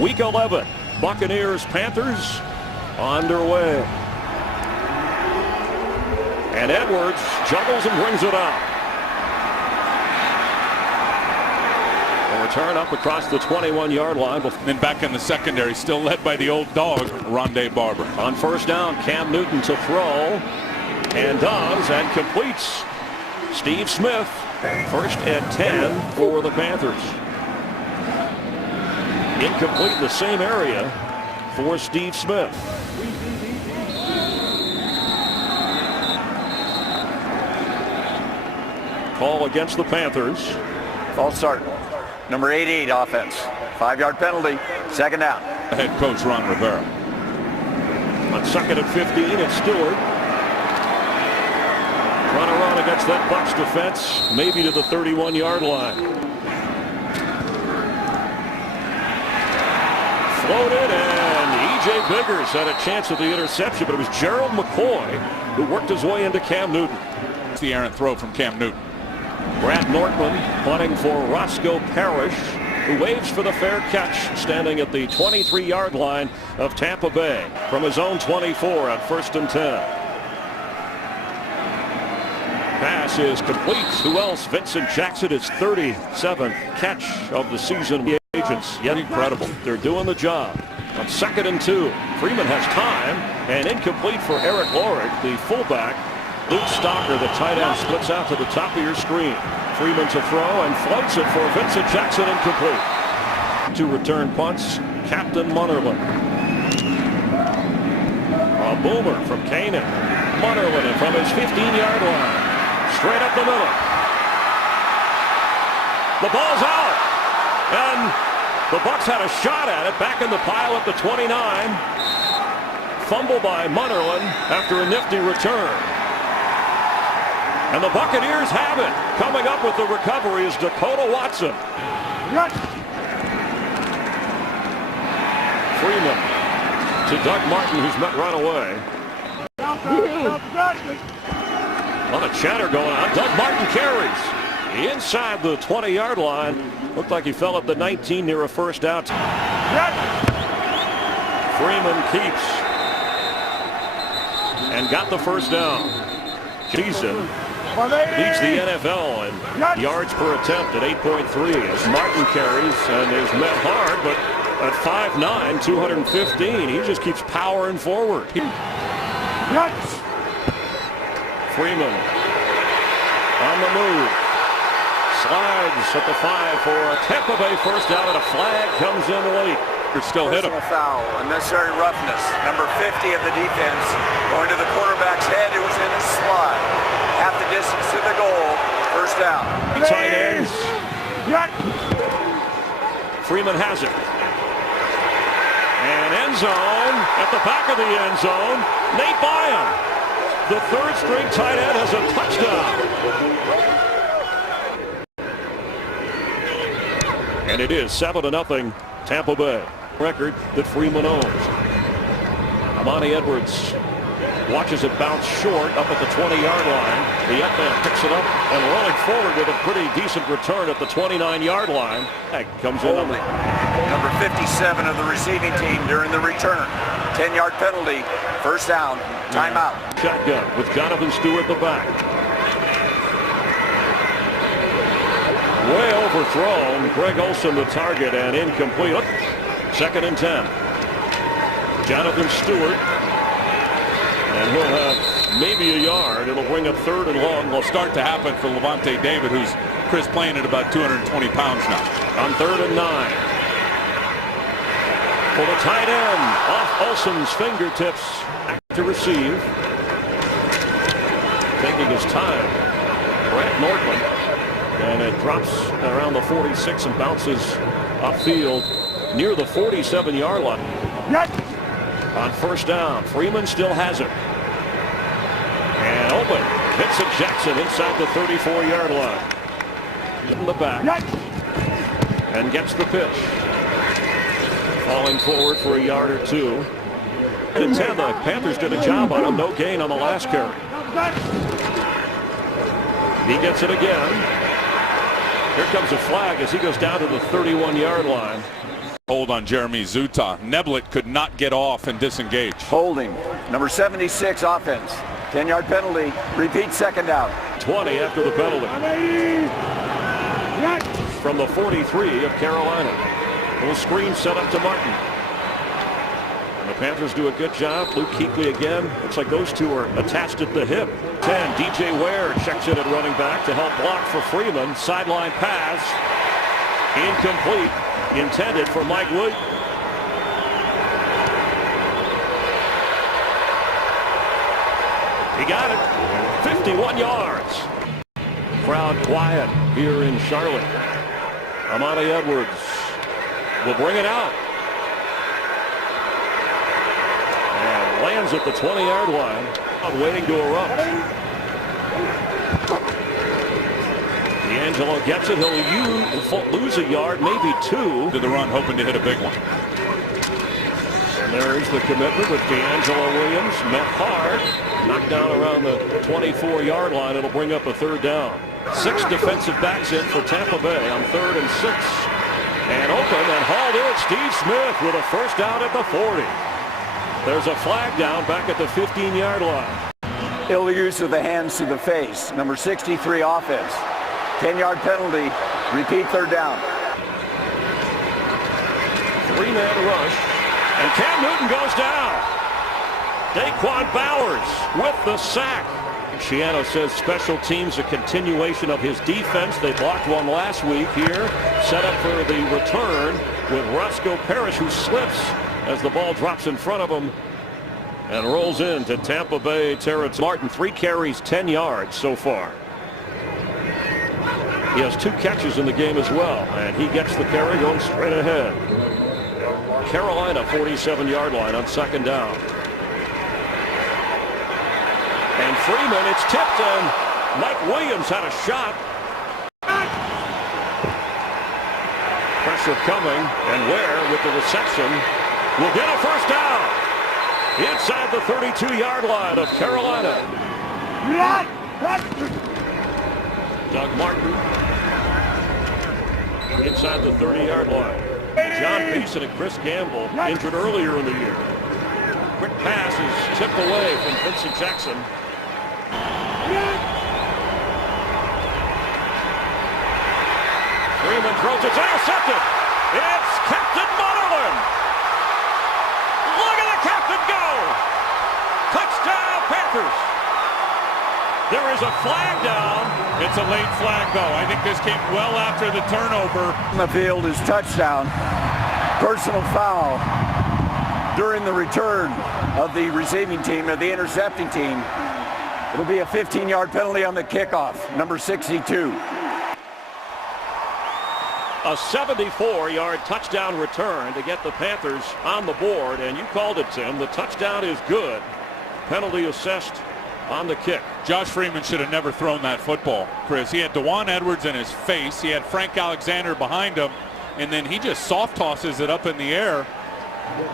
Week 11, Buccaneers, Panthers underway. And Edwards juggles and brings it out. A return up across the 21-yard line. Then back in the secondary, still led by the old dog, Rondé Barber. On first down, Cam Newton to throw. And does, and completes. Steve Smith, first and 10 for the Panthers. Incomplete in the same area for Steve Smith. Call against the Panthers. False start. Number 88 offense. 5-yard penalty. Second down. Head coach Ron Rivera. On second and 15, it's Stewart. Run around against that Bucs defense, maybe to the 31-yard line. Floated, and E.J. Biggers had a chance at the interception, but it was Gerald McCoy who worked his way into Cam Newton. It's the errant throw from Cam Newton. Brad Nortman punting for Roscoe Parrish, who waves for the fair catch, standing at the 23-yard line of Tampa Bay from his own 24 on first and 10. Pass is complete. Who else? Vincent Jackson, his 37th catch of the season. The agents, yet incredible. They're doing the job. On second and 2, Freeman has time, and incomplete for Eric Lorick, the fullback. Luke Stocker, the tight end, splits out to the top of your screen. Freeman to throw and floats it for Vincent Jackson, incomplete. Two return punts, Captain Munnerlyn. A boomer from Kanan. Munnerlyn from his 15-yard line. Straight up the middle. The ball's out. And the Bucs had a shot at it back in the pile at the 29. Fumble by Munnerlyn after a nifty return. And the Buccaneers have it. Coming up with the recovery is Dakota Watson. Freeman to Doug Martin, who's met right away. A lot of chatter going on. Doug Martin carries inside the 20-yard line. Looked like he fell at the 19 near a first down. Freeman keeps and got the first down. Season leads the NFL in yards per attempt at 8.3 as Martin carries and is met hard, but at 5'9", 215, he just keeps powering forward. Freeman on the move. Slides at the 5 for a Tampa Bay first down, and a flag comes in late. You're still hit him. Foul, unnecessary roughness. Number 50 of the defense going to the quarterback's head. It was in his slide. Half the distance to the goal. First down. Tight ends. Freeman has it. And end zone at the back of the end zone. Nate Byam, the third string tight end, has a touchdown. And it is 7-0 Tampa Bay. Record that Freeman owns. Amani Edwards watches it bounce short up at the 20-yard line. The up man picks it up and rolling forward with a pretty decent return at the 29-yard line. That comes in number 57 of the receiving team during the return. 10-yard penalty. First down. Timeout. Shotgun with Jonathan Stewart the back. Way overthrown. Greg Olsen the target and incomplete. Second and 10. Jonathan Stewart. And he'll have maybe a yard. It'll bring up third and long. Will start to happen for Levante David, who's Chris playing at about 220 pounds now. On third and 9. For the tight end, off Olsen's fingertips to receive. Taking his time, Brad Nortman. And it drops around the 46 and bounces upfield near the 47-yard line. On first down, Freeman still has it. And open. Vincent Jackson inside the 34-yard line. In the back. And gets the pitch. Falling forward for a yard or two. And 10, the Panthers did a job on him. No gain on the last carry. He gets it again. Here comes a flag as he goes down to the 31-yard line. Hold on Jeremy Zuta. Neblett could not get off and disengage. Holding. Number 76 offense. 10-yard penalty. Repeat second down. 20 after the penalty. From the 43 of Carolina. Little screen set up to Martin. And the Panthers do a good job. Luke Kuechly again. Looks like those two are attached at the hip. 10. DJ Ware checks in at running back to help block for Freeman. Sideline pass. Incomplete. Intended for Mike Williams. He got it. 51 yards. Crowd quiet here in Charlotte. Amani Edwards will bring it out. And lands at the 20-yard line. Waiting to erupt. D'Angelo gets it. He'll lose a yard, maybe two. To the run, hoping to hit a big one. And there's the commitment with D'Angelo Williams. Met hard. Knocked down around the 24-yard line. It'll bring up a third down. 6 defensive backs in for Tampa Bay on 3rd and 6. And open and hauled in. Steve Smith with a first down at the 40. There's a flag down back at the 15-yard line. Ill use of the hands to the face. Number 63 offense. 10-yard penalty. Repeat third down. 3-man rush. And Cam Newton goes down. Daquan Bowers with the sack. Shiano says special teams a continuation of his defense. They blocked one last week here. Set up for the return with Roscoe Parrish, who slips as the ball drops in front of him and rolls into Tampa Bay territory. Martin, 3 carries, 10 yards so far. He has 2 catches in the game as well, and he gets the carry going straight ahead. Carolina 47-yard line on 2nd down. And Freeman, it's tipped, and Mike Williams had a shot. Pressure coming, and Ware with the reception will get a first down inside the 32-yard line of Carolina. Doug Martin inside the 30-yard line. John Beeson and Chris Gamble injured earlier in the year. Quick pass is tipped away from Vincent Jackson. Freeman throws, it's intercepted. It's Captain Munnerlyn. Look at the captain go. Touchdown Panthers. There is a flag down. It's a late flag, though. I think this came well after the turnover. On the field is touchdown. Personal foul during the return of the receiving team, of the intercepting team. It'll be a 15-yard penalty on the kickoff, number 62. A 74-yard touchdown return to get the Panthers on the board, and you called it, Tim. The touchdown is good. Penalty assessed on the kick. Josh Freeman should have never thrown that football, Chris. He had Dewan Edwards in his face. He had Frank Alexander behind him, and then he just soft tosses it up in the air.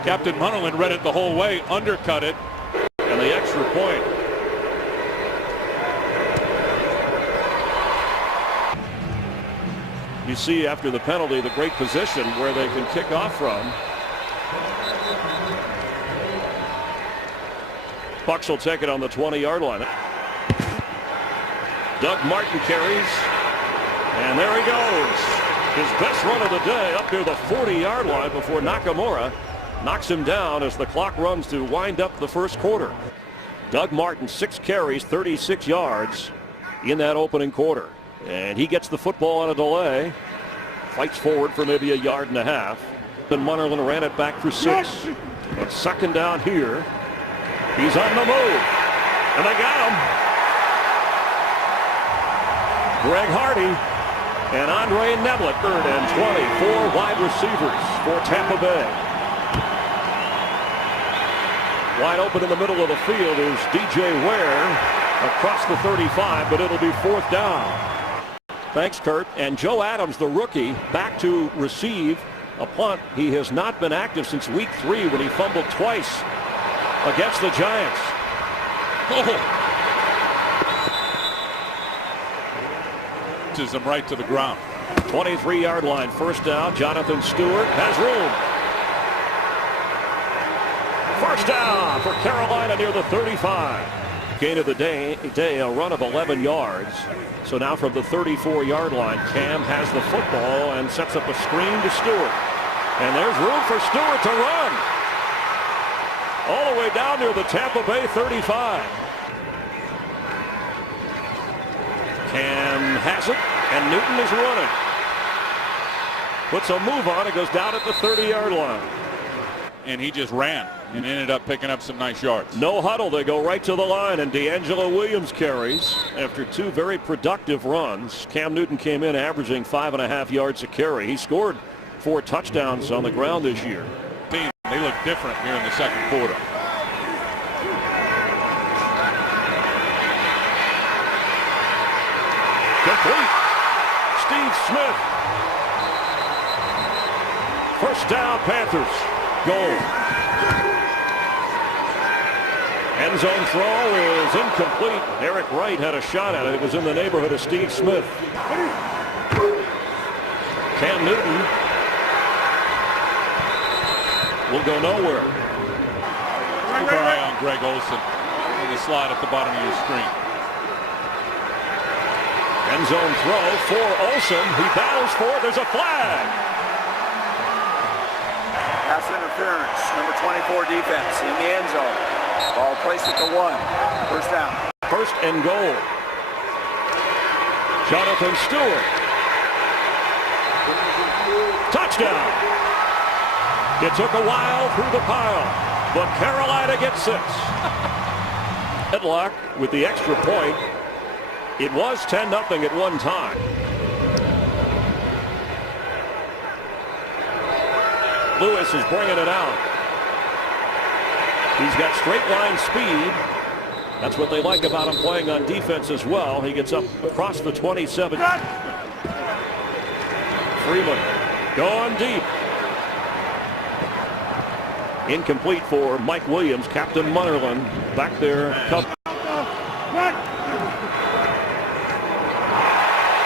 Captain Munnerlyn read it the whole way, undercut it. And the extra point. You see after the penalty the great position where they can kick off from. Bucks will take it on the 20-yard line. Doug Martin carries, and there he goes. His best run of the day up near the 40-yard line before Nakamura knocks him down as the clock runs to wind up the first quarter. Doug Martin, 6 carries, 36 yards in that opening quarter. And he gets the football on a delay. Fights forward for maybe a yard and a half. Then Munnerlyn ran it back for 6. But 2nd down here. He's on the move. And they got him. Greg Hardy and Andre Neblett, 3rd and 20. 4 wide receivers for Tampa Bay. Wide open in the middle of the field is DJ Ware across the 35, but it'll be 4th down. Thanks, Kurt. And Joe Adams, the rookie, back to receive a punt. He has not been active since week 3 when he fumbled twice against the Giants. Oh. Him right to the ground. 23-yard line, 1st down. Jonathan Stewart has room. First down for Carolina near the 35. Gain of the day, a run of 11 yards. So now from the 34-yard line, Cam has the football and sets up a screen to Stewart. And there's room for Stewart to run. All the way down near the Tampa Bay 35. Cam has it, and Newton is running. Puts a move on, it goes down at the 30-yard line. And he just ran and ended up picking up some nice yards. No huddle, they go right to the line, and D'Angelo Williams carries. After two very productive runs, Cam Newton came in averaging 5.5 yards a carry. He scored 4 touchdowns on the ground this year. They look different here in the second quarter. Complete. Steve Smith. First down, Panthers. Goal. End zone throw is incomplete. Eric Wright had a shot at it. It was in the neighborhood of Steve Smith. Cam Newton will go nowhere. Keep our eye on Greg Olsen in the slot at the bottom of your screen. End zone throw for Olsen. He battles for it. There's a flag. Pass interference, number 24 defense in the end zone. Ball placed at the 1. First down. First and goal. Jonathan Stewart. Touchdown. It took a while through the pile, but Carolina gets 6. Headlock with the extra point. It was 10-0 at one time. Lewis is bringing it out. He's got straight line speed. That's what they like about him playing on defense as well. He gets up across the 27. Freeman going deep. Incomplete for Mike Williams. Captain Munnerlyn back there.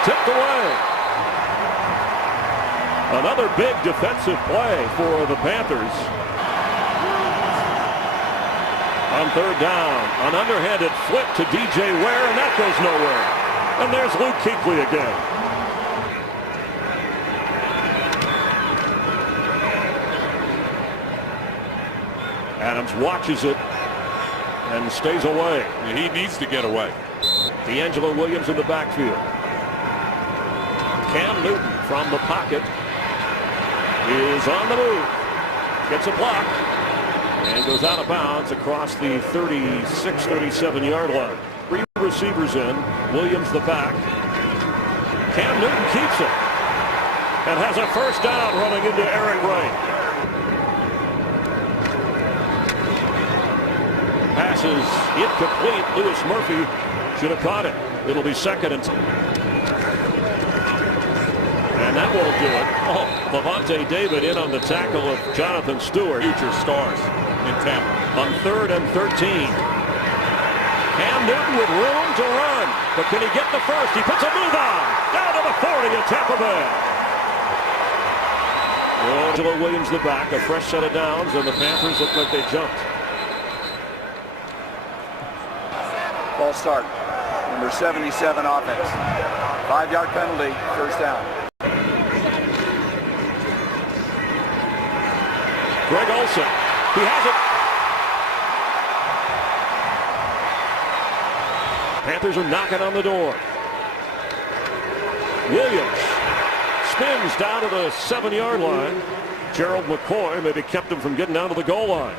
Tipped away. Another big defensive play for the Panthers. On third down, an underhanded flip to DJ Ware, and that goes nowhere. And there's Luke Kuechly again. Adams watches it and stays away. He needs to get away. D'Angelo Williams in the backfield. Cam Newton from the pocket is on the move. Gets a block and goes out of bounds across the 36, 37-yard line. 3 receivers in. Williams the back. Cam Newton keeps it and has a first down running into Eric Wright. Passes incomplete. Lewis Murphy should have caught it. It'll be second and 10. And that won't do it. Oh, Levante David in on the tackle of Jonathan Stewart. Future stars in Tampa. On third and 13. Cam Newton with room to run. But can he get the first? He puts a move on. Down to the 40 at Tampa Bay. Angelo Williams the back. A fresh set of downs, and the Panthers look like they jumped. False start. Number 77 offense. 5-yard penalty. First down. Greg Olsen. He has it. Panthers are knocking on the door. Williams spins down to the 7-yard line. Gerald McCoy maybe kept him from getting down to the goal line.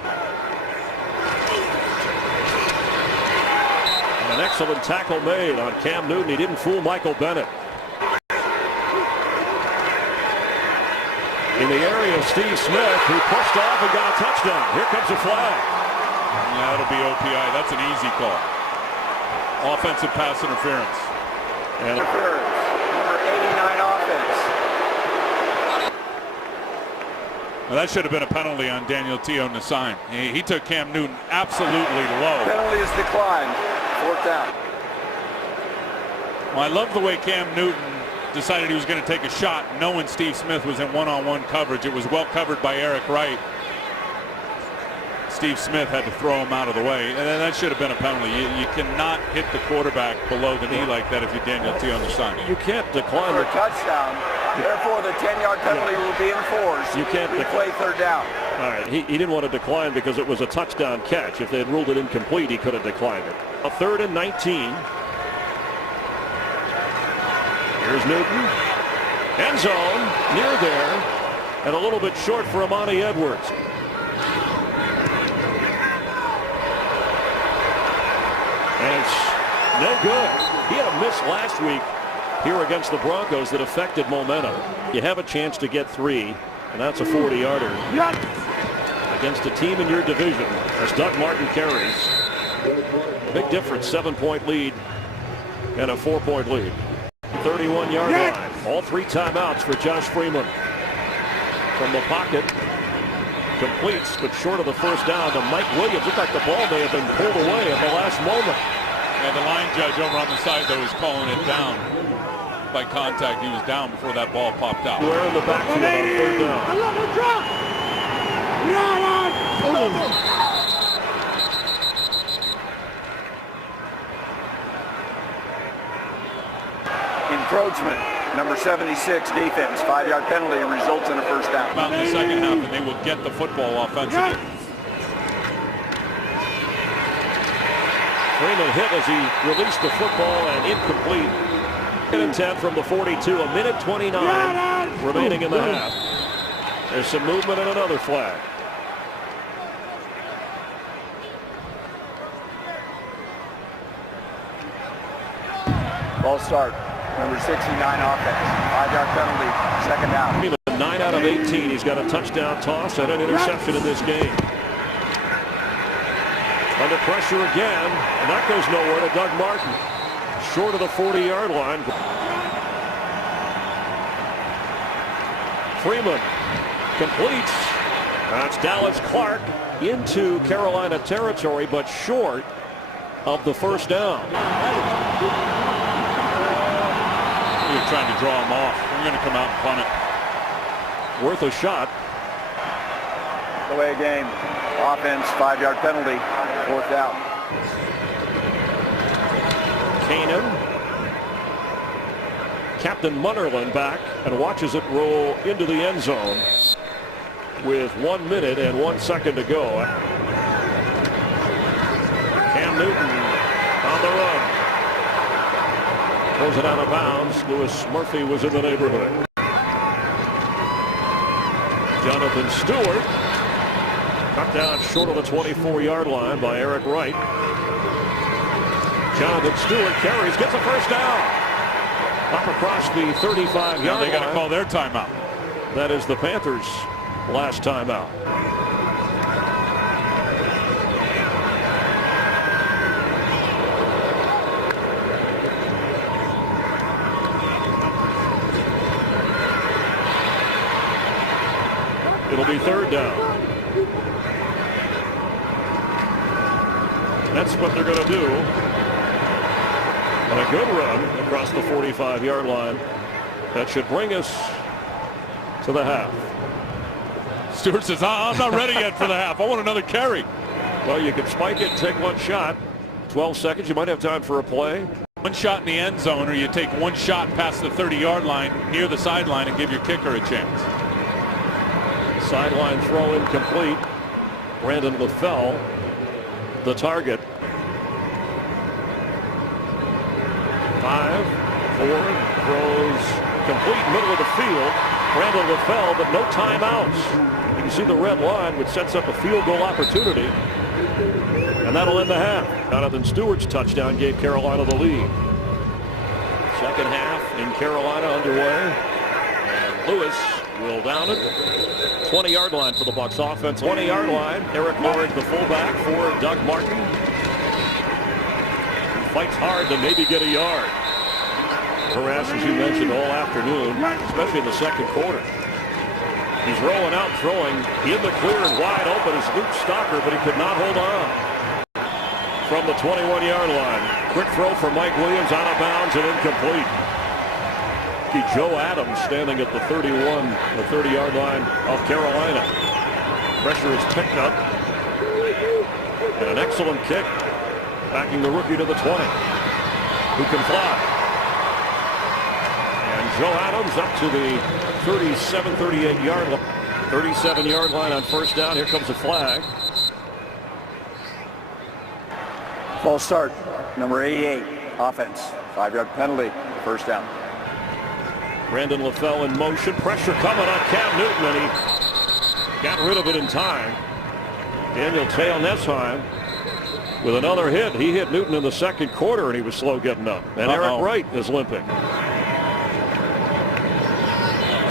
And an excellent tackle made on Cam Newton. He didn't fool Michael Bennett. In the area of Steve Smith, who pushed off and got a touchdown. Here comes a flag. That'll be OPI. That's an easy call. Offensive pass interference. And interference. Number 89 offense. Well, that should have been a penalty on Daniel Teo-Nassine. He took Cam Newton absolutely low. Penalty is declined. Fourth down. Well, I love the way Cam Newton decided he was going to take a shot knowing Steve Smith was in one-on-one coverage. It was well covered by Eric Wright. Steve Smith had to throw him out of the way, and then that should have been a penalty. You cannot hit the quarterback below the knee like that if you're Daniel T on the side. You can't decline for a touchdown. Therefore, the 10-yard penalty will be enforced. You can't play third down. All right, he didn't want to decline because it was a touchdown catch. If they had ruled it incomplete, he could have declined it. A 3rd and 19. Here's Newton. End zone, near there, and a little bit short for Amani Edwards. And it's no good. He had a miss last week here against the Broncos that affected momentum. You have a chance to get 3, and that's a 40-yarder against a team in your division as Doug Martin carries. Big difference, 7-point lead and a 4-point lead. 31-yard line. All 3 timeouts for Josh Freeman. From the pocket, completes, but short of the first down to Mike Williams. Looked like the ball may have been pulled away at the last moment. And the line judge over on the side, though, was calling it down. By contact, he was down before that ball popped out. We're in the backfield on 3rd down. Encroachment, number 76 defense. 5-yard penalty results in a first down. About in the second half, and they will get the football offensively. Freeman hit as he released the football and incomplete. 2nd and 10 from the 42. A minute 29 remaining in the half. There's some movement and another flag. Ball start. Number 69 offense. 5-yard penalty. Second down. 9 out of 18. He's got a touchdown toss and an interception in this game. Under pressure again, and that goes nowhere to Doug Martin. Short of the 40-yard line. Freeman completes. That's Dallas Clark into Carolina territory, but short of the first down. You're trying to draw him off. We're going to come out and punt it. Worth a shot. Away game. Offense, 5-yard penalty. 4th down. Kanan. Captain Munnerlyn back and watches it roll into the end zone with 1 minute and 1 second to go. Cam Newton on the run. Throws it out of bounds. Lewis Murphy was in the neighborhood. Jonathan Stewart cut down short of the 24-yard line by Eric Wright. Jonathan Stewart carries, gets a first down. Up across the 35-yard line. Now they got to call their timeout. That is the Panthers' last timeout. It'll be 3rd down. That's what they're going to do. And a good run across the 45-yard line. That should bring us to the half. Stewart says, I'm not ready yet for the half. I want another carry. Well, you can spike it and take 1 shot. 12 seconds. You might have time for a play. 1 shot in the end zone, or you take 1 shot past the 30-yard line near the sideline and give your kicker a chance. Sideline throw incomplete. Brandon LaFell, the target. 5, 4, throws complete middle of the field. Brandon LaFell, but no timeouts. You can see the red line, which sets up a field goal opportunity. And that'll end the half. Jonathan Stewart's touchdown gave Carolina the lead. Second half in Carolina underway. And Lewis will down it. 20-yard line for the Bucs offense. 20-yard line. Eric Lorig, the fullback for Doug Martin. He fights hard to maybe get a yard. Harass, as you mentioned, all afternoon, especially in the second quarter. He's rolling out, throwing in the clear and wide open is Luke Stocker, but he could not hold on. From the 21-yard line. Quick throw for Mike Williams, out of bounds and incomplete. Joe Adams standing at the 30-yard line of Carolina. Pressure is picked up. And an excellent kick, backing the rookie to the 20, who can fly. And Joe Adams up to the 38-yard line. 37-yard line on first down. Here comes a flag. False start, number 88, offense. 5-yard penalty, first down. Brandon LaFell in motion. Pressure coming on Cam Newton, and he got rid of it in time. Daniel Taylor-Nesheim with another hit. He hit Newton in the second quarter, and he was slow getting up. And Eric Wright is limping.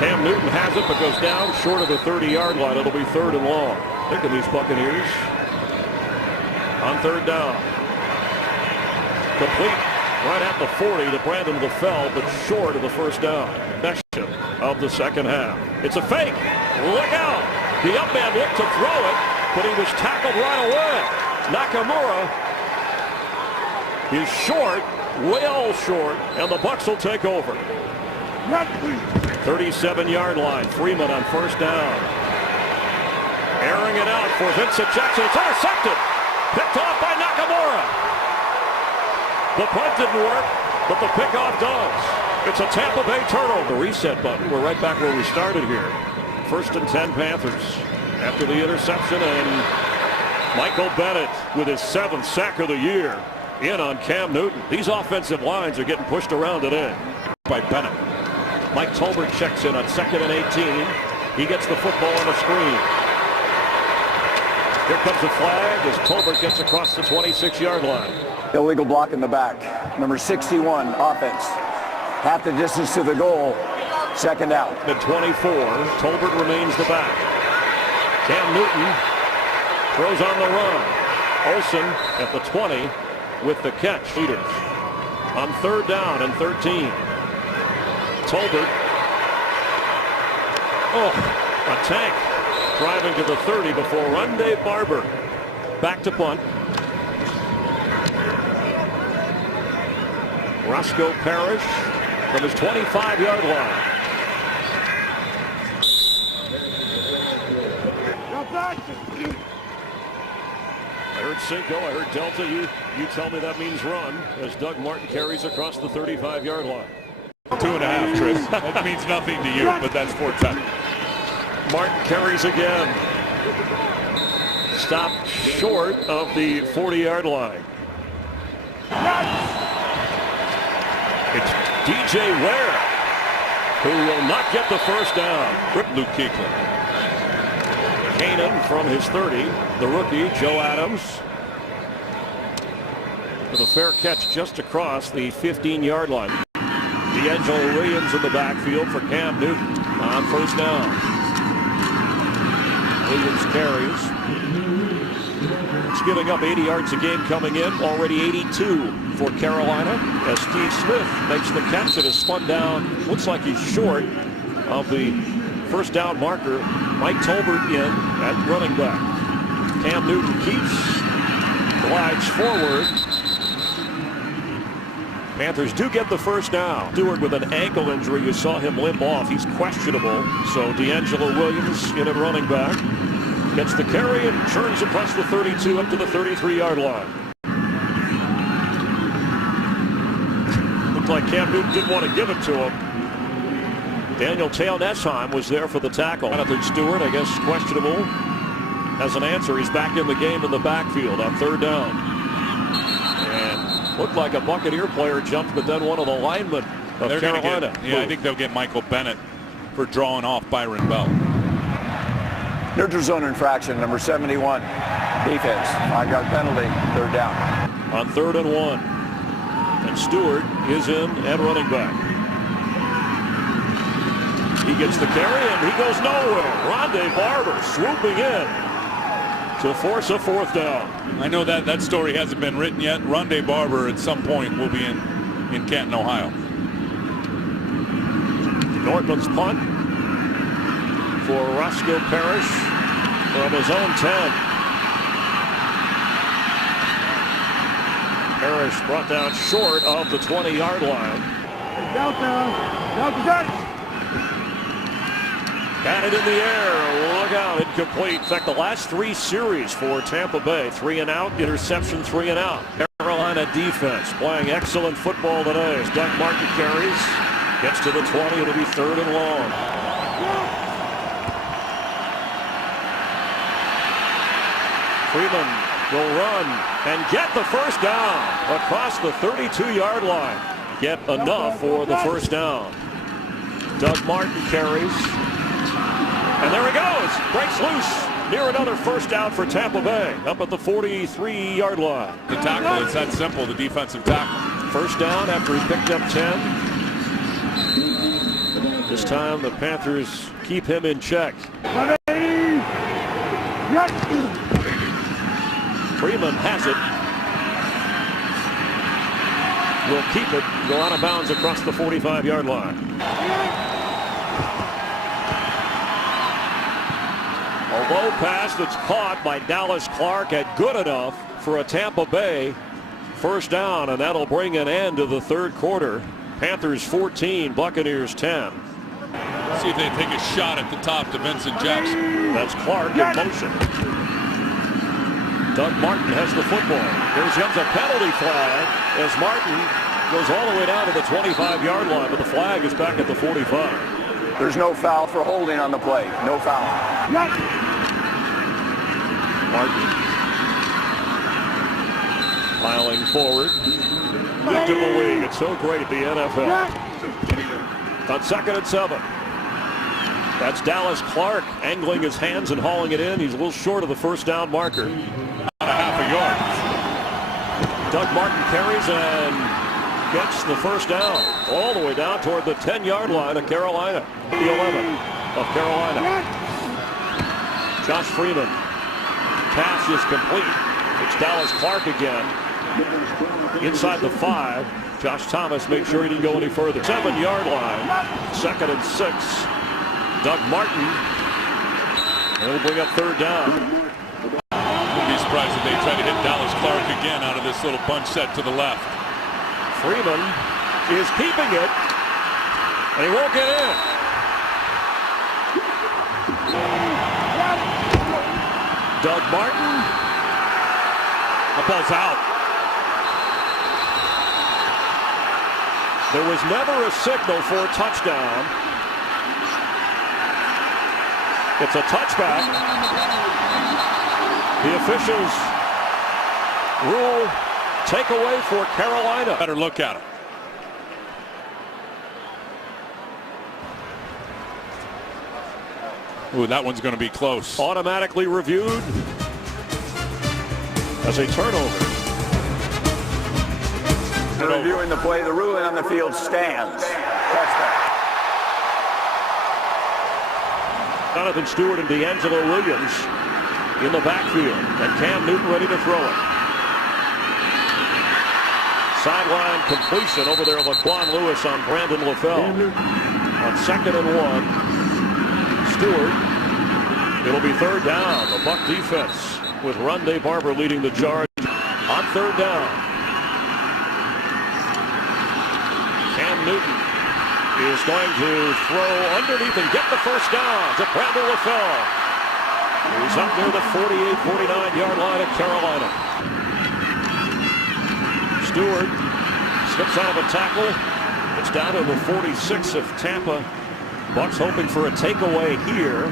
Cam Newton has it, but goes down short of the 30-yard line. It'll be third and long. Look at these Buccaneers. On third down. Complete right at the 40 to Brandon LaFell, but short of the first down. Section of the second half. It's a fake. Look out. The up man looked to throw it, but he was tackled right away. Nakamura is short, well short, and the Bucs will take over. 37-yard line. Freeman on first down. Airing it out for Vincent Jackson. It's intercepted. Picked off by Nakamura. The punt didn't work, but the pickoff does. It's a Tampa Bay turnover. The reset button. We're right back where we started here. First and 10 Panthers. After the interception, and Michael Bennett with his 7th sack of the year in on Cam Newton. These offensive lines are getting pushed around today by Bennett. Mike Tolbert checks in on 2nd and 18. He gets the football on the screen. Here comes a flag as Tolbert gets across the 26-yard line. Illegal block in the back. Number 61, offense. Half the distance to the goal. Second out. At 24, Tolbert remains the back. Cam Newton throws on the run. Olsen at the 20 with the catch. Leaders on third down and 13. Tolbert. Oh, a tank driving to the 30 before Rondé Barber. Back to punt. Roscoe Parrish from his 25-yard line. I heard Cinco, I heard Delta. You tell me that means run as Doug Martin carries across the 35-yard line. 2.5, Tris. That means nothing to you, but that's 4-10. Martin carries again. Stopped short of the 40-yard line. It's DJ Ware who will not get the first down. Luke Kuechly. Kanan from his 30. The rookie, Joe Adams, with a fair catch just across the 15-yard line. D'Angelo Williams in the backfield for Cam Newton on first down. Williams carries. It's giving up 80 yards a game coming in. Already 82 for Carolina as Steve Smith makes the catch. It is spun down. Looks like he's short of the first down marker. Mike Tolbert in at running back. Cam Newton keeps, glides forward. Panthers do get the first down. Stewart with an ankle injury. You saw him limp off. He's questionable. So D'Angelo Williams in at running back. Gets the carry and turns across the 32 up to the 33-yard line. Looked like Cam Newton didn't want to give it to him. Daniel Taylor-Nesheim was there for the tackle. Jonathan Stewart, I guess, questionable. As an answer, he's back in the game in the backfield on third down. And looked like a Buccaneer player jumped, but then one of the linemen of Carolina. I think they'll get Michael Bennett for drawing off Byron Bell. Neutral zone infraction, number 71. Defense, 5-yard penalty, third down. On 3rd and 1. And Stewart is in at running back. He gets the carry and he goes nowhere. Rondé Barber swooping in to force a 4th down. I know that story hasn't been written yet. Rondé Barber at some point will be in Canton, Ohio. Northland's punt for Roscoe Parrish from his own 10. Parrish brought down short of the 20-yard line. Got it in the air. Look out. Incomplete. In fact, the last 3 series for Tampa Bay. 3 and out. Interception, 3 and out. Carolina defense playing excellent football today as Doug Martin carries. Gets to the 20. It'll be 3rd and long. Freeman will run and get the first down across the 32-yard line. Get enough for the first down. Doug Martin carries. And there he goes. Breaks loose near another first down for Tampa Bay. Up at the 43-yard line. The tackle, it's that simple, the defensive tackle. First down after he picked up 10. This time the Panthers keep him in check. Freeman has it. Will keep it. Go out of bounds across the 45-yard line. A low pass that's caught by Dallas Clark at good enough for a Tampa Bay first down, and that'll bring an end to the 3rd quarter. Panthers 14, Buccaneers 10. See if they take a shot at the top to Vincent Jackson. That's Clark in motion. Doug Martin has the football. Here comes a penalty flag as Martin goes all the way down to the 25-yard line, but the flag is back at the 45. There's no foul for holding on the play. No foul. Martin piling forward. Good to the league. It's so great, the NFL. On 2nd and 7. That's Dallas Clark angling his hands and hauling it in. He's a little short of the first down marker. About a half a yard. Doug Martin carries and gets the first down all the way down toward the 10-yard line of Carolina. The 11 of Carolina. Josh Freeman. Pass is complete. It's Dallas Clark again. Inside the 5. Josh Thomas made sure he didn't go any further. 7-yard line. 2nd and 6. Doug Martin. And it'll bring up 3rd down. Wouldn't be surprised if they try to hit Dallas Clark again out of this little bunch set to the left. Freeman is keeping it, and he won't get in. Doug Martin. The ball's out. There was never a signal for a touchdown. It's a touchback. The officials rule takeaway for Carolina. Better look at it. Ooh, that one's going to be close. Automatically reviewed as a turnover. Reviewing the play, the ruling on the field stands. Jonathan Stewart and D'Angelo Williams in the backfield, and Cam Newton ready to throw it. Sideline completion over there. Laquan Lewis on Brandon LaFell. On 2nd and 1. Stewart. It'll be 3rd down. The Buck defense with Rondé Barber leading the charge on 3rd down. Cam Newton is going to throw underneath and get the first down to Brandon LaFell. He's up near the 48-49 yard line of Carolina. Stewart slips out of a tackle. It's down to the 46 of Tampa. Bucks hoping for a takeaway here.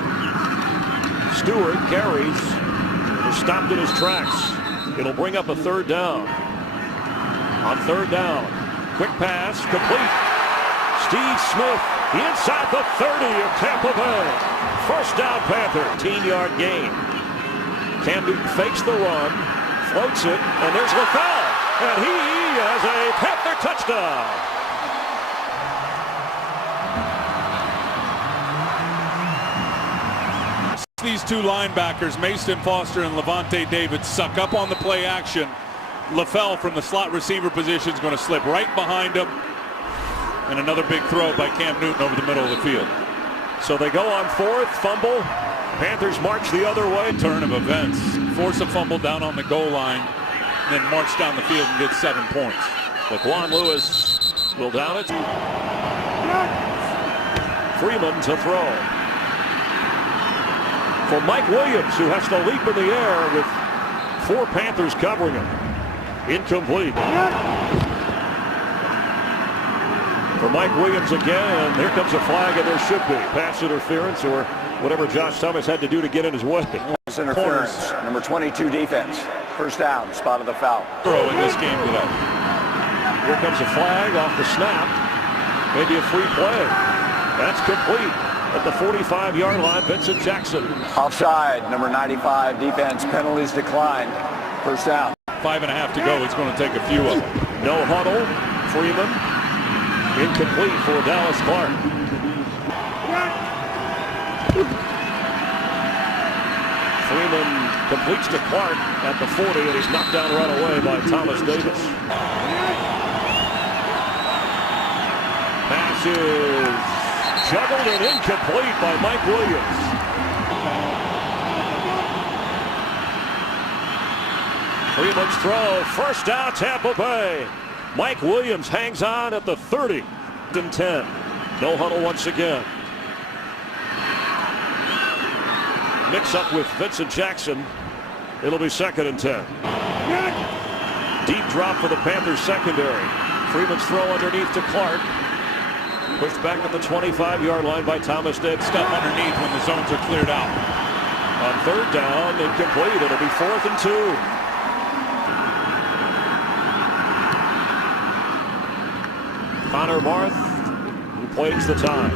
Stewart carries. Is stopped in his tracks. It'll bring up a 3rd down. On 3rd down. Quick pass, complete. Steve Smith inside the 30 of Tampa Bay. First down Panther. 18-yard gain. Cam Newton fakes the run. Floats it. And there's LaFell. And he has a Panther touchdown. These two linebackers, Mason Foster and Levante David, suck up on the play action. LaFell from the slot receiver position is going to slip right behind him. And another big throw by Cam Newton over the middle of the field. So they go on 4th, fumble. Panthers march the other way. Turn of events. Force a fumble down on the goal line, then march down the field and get 7 points. Laquan Lewis will down it. Freeman to throw. for Mike Williams, who has to leap in the air with 4 Panthers covering him. Incomplete. For Mike Williams again, and here comes a flag, and there should be pass interference or whatever Josh Thomas had to do to get in his way. Interference. Number 22 defense. First down, spot of the foul. Throw in this game today. Here comes a flag off the snap. Maybe a free play. That's complete at the 45-yard line. Vincent Jackson. Offside, number 95 defense. Penalties declined. First down. 5.5 to go. It's going to take a few of them. No huddle. Freeman. Incomplete for Dallas Clark. Freeman completes to Clark at the 40, and he's knocked down right away by Thomas Davis. Pass is juggled and incomplete by Mike Williams. Freeman's throw, first down, Tampa Bay. Mike Williams hangs on at the 30 and 10. No huddle once again. Mix up with Vincent Jackson. It'll be 2nd and 10. Deep drop for the Panthers secondary. Freeman's throw underneath to Clark. Pushed back at the 25-yard line by Thomas Davis. Stuff underneath when the zones are cleared out. On 3rd down, incomplete. It'll be 4th and 2. Connor Marth, who plays the tie.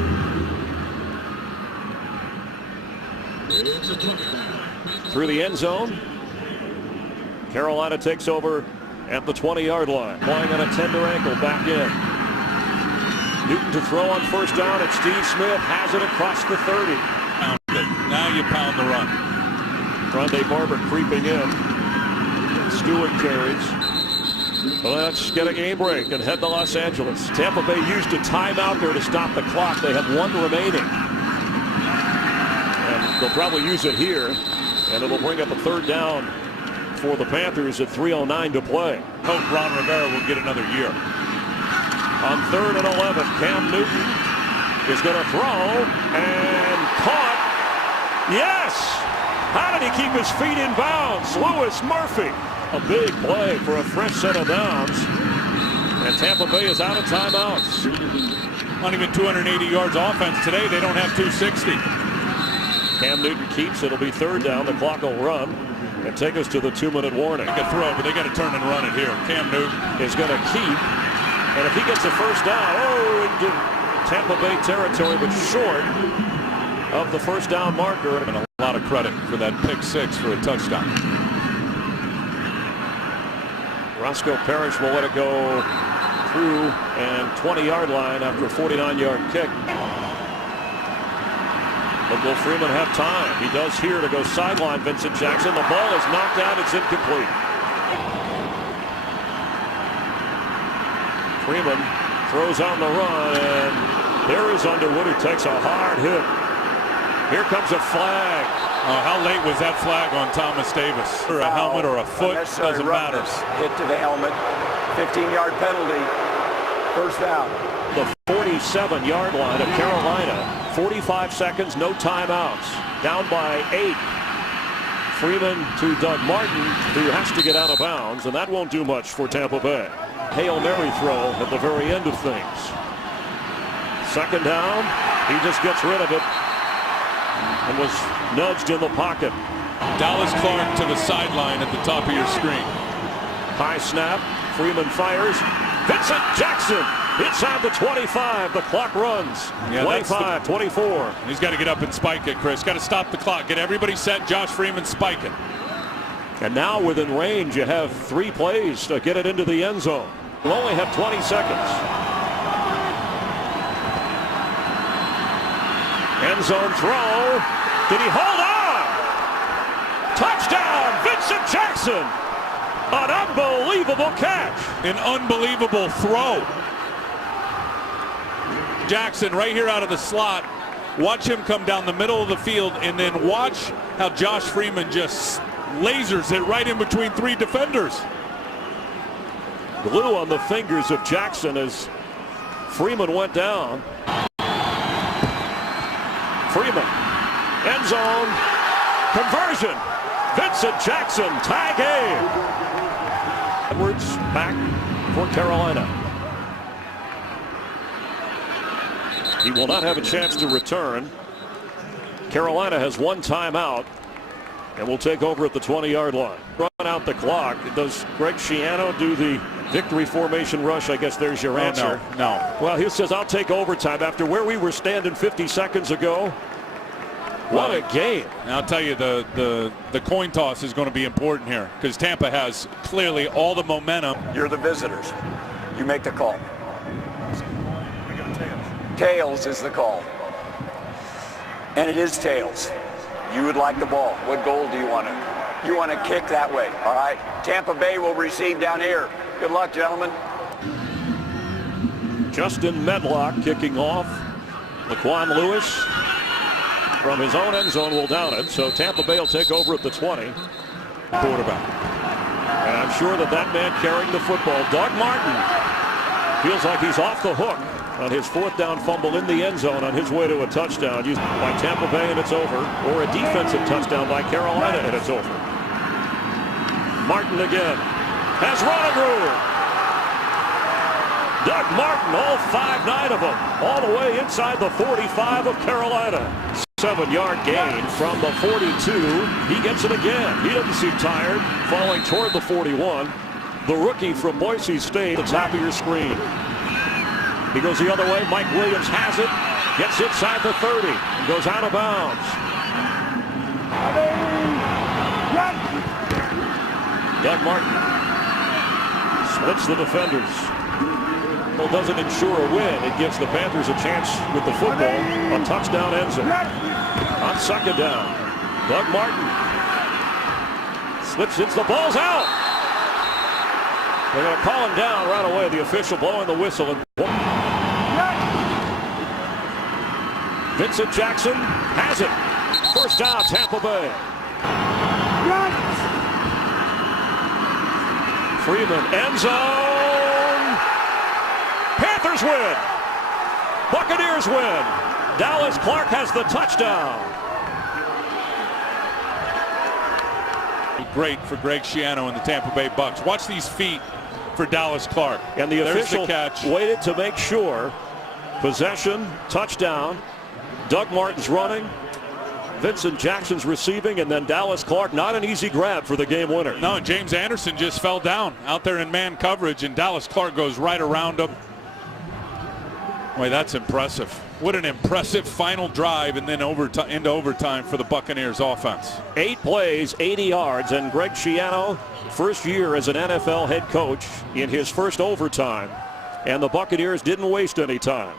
Through the end zone. Carolina takes over at the 20-yard line. Playing on a tender ankle, back in. Newton to throw on first down, and Steve Smith has it across the 30. Now you pound the run. Rondé Barber creeping in. Stewart carries. Let's get a game break and head to Los Angeles. Tampa Bay used a timeout there to stop the clock. They have 1 remaining. And they'll probably use it here. And it'll bring up a 3rd down for the Panthers at 3:09 to play. Hope Ron Rivera will get another year. On 3rd and 11, Cam Newton is going to throw and caught. Yes! How did he keep his feet in bounds? Louis Murphy. A big play for a fresh set of downs. And Tampa Bay is out of timeouts. Not even 280 yards offense today. They don't have 260. Cam Newton keeps. It'll be 3rd down. The clock will run and take us to the 2-minute warning. They can throw, but they got to turn and run it here. Cam Newton is going to keep. And if he gets a first down, into Tampa Bay territory, but short of the first down marker. And a lot of credit for that pick 6 for a touchdown. Roscoe Parrish will let it go through and 20-yard line after a 49-yard kick. But will Freeman have time? He does here to go sideline Vincent Jackson. The ball is knocked out. It's incomplete. Freeman throws on the run, and there is Underwood, who takes a hard hit. Here comes a flag. Oh, how late was that flag on Thomas Davis? Or a helmet or a foot, doesn't matter. Hit to the helmet. 15-yard penalty. First down. The 47-yard line of Carolina. 45 seconds, no timeouts. Down by 8. Freeman to Doug Martin, who has to get out of bounds, and that won't do much for Tampa Bay. Hail Mary throw at the very end of things. 2nd down. He just gets rid of it and was nudged in the pocket. Dallas Clark to the sideline at the top of your screen. High snap. Freeman fires. Vincent Jackson inside the 25. The clock runs. 25, 24. He's got to get up and spike it, Chris. Got to stop the clock. Get everybody set. Josh Freeman spike it. And now within range, you have 3 plays to get it into the end zone. You'll only have 20 seconds. End zone throw. Did he hold on? Touchdown, Vincent Jackson. An unbelievable catch. An unbelievable throw. Jackson right here out of the slot. Watch him come down the middle of the field, and then watch how Josh Freeman just lasers it right in between 3 defenders. Glue on the fingers of Jackson as Freeman went down. Freeman, end zone, conversion. Vincent Jackson, tie game. Edwards back for Carolina. He will not have a chance to return. Carolina has one timeout and will take over at the 20-yard line. Run out the clock. Does Greg Schiano do the victory formation rush? I guess there's your answer. No. Well, he says, I'll take overtime after where we were standing 50 seconds ago. What a game. And I'll tell you, the coin toss is going to be important here because Tampa has clearly all the momentum. You're the visitors. You make the call. Tails is the call. And it is tails. You would like the ball. What goal do you want to? You want to kick that way, all right? Tampa Bay will receive down here. Good luck, gentlemen. Justin Medlock kicking off. Laquan Lewis from his own end zone will down it. So Tampa Bay will take over at the 20. Quarterback. And I'm sure that man carrying the football, Doug Martin, feels like he's off the hook on his fourth down fumble in the end zone on his way to a touchdown used by Tampa Bay, and it's over, or a defensive touchdown by Carolina, and it's over. Martin again has running room. Doug Martin, all 5'9" of them, all the way inside the 45 of Carolina. 7-yard gain from the 42. He gets it again. He doesn't seem tired, falling toward the 41. The rookie from Boise State, the top of your screen. He goes the other way. Mike Williams has it. Gets inside the 30. And goes out of bounds. Doug Martin splits the defenders. Well, doesn't ensure a win. It gives the Panthers a chance with the football. A touchdown ends it. On second down, Doug Martin slips it. The ball's out. They're going to call him down right away. The official blowing the whistle. And Vincent Jackson has it. First down, Tampa Bay. Freeman, end zone. Panthers win. Buccaneers win. Dallas Clark has the touchdown. Great for Greg Schiano and the Tampa Bay Bucks. Watch these feet for Dallas Clark. And the official catch. Waited to make sure. Possession, touchdown. Doug Martin's running. Vincent Jackson's receiving, and then Dallas Clark, not an easy grab for the game winner. No, James Anderson just fell down out there in man coverage, and Dallas Clark goes right around him. Boy, that's impressive. What an impressive final drive, and then into overtime for the Buccaneers offense. 8 plays, 80 yards, and Greg Schiano, first year as an NFL head coach in his first overtime. And the Buccaneers didn't waste any time.